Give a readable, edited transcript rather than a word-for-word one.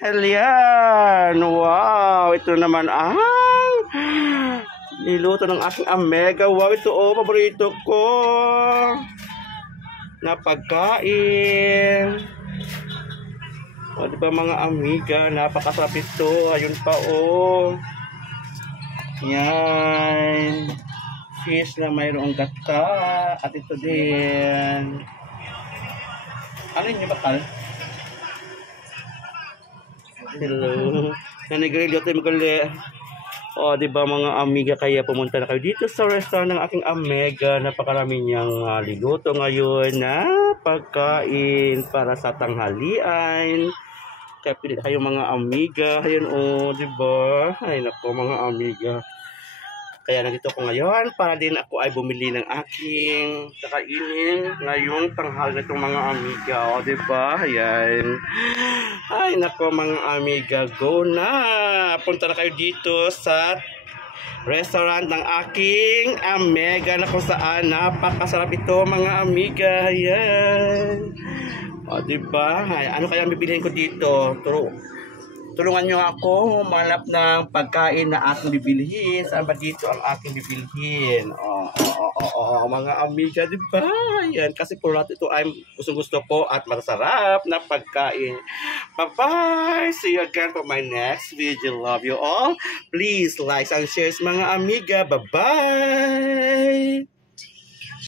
Helian! Wow! Ito naman ang niluto ng aking amega. Wow! Ito paborito ko na pagkain. O, diba mga amiga? Napakasarap ito. Ayun pa Yan. Fish na mayroong gata. At ito din. Ano yun yung bakal? Hello. Nanigrilyo tayo magali. O, diba mga amiga, kaya pumunta na kayo dito sa restaurant ng aking amega. Napakarami niyang liluto ngayon na pagkain para sa tanghalian. Kaya pilit kayo mga amiga. Ayun diba? Ay nako mga amiga. Kaya nandito ko ngayon para din ako ay bumili ng aking kakainin ngayong tanghal na itong mga amiga. O, diba? Ayan. Ay, nako mga amiga. Go na! Punta na kayo dito sa restaurant ng aking amega na kung saan napakasarap ito mga amiga. Ayan. O, diba? Ay, ano kaya bibilihin ko dito? Tulungan nyo ako humanap ng pagkain na aking bibilhin. Saan ba dito ang aking bibilhin? Mga amiga, di ba? Yan, kasi puro lahat ito ay gusto ko at masarap na pagkain. Bye-bye! See you again for my next video. Love you all. Please like and share mga amiga. Bye-bye!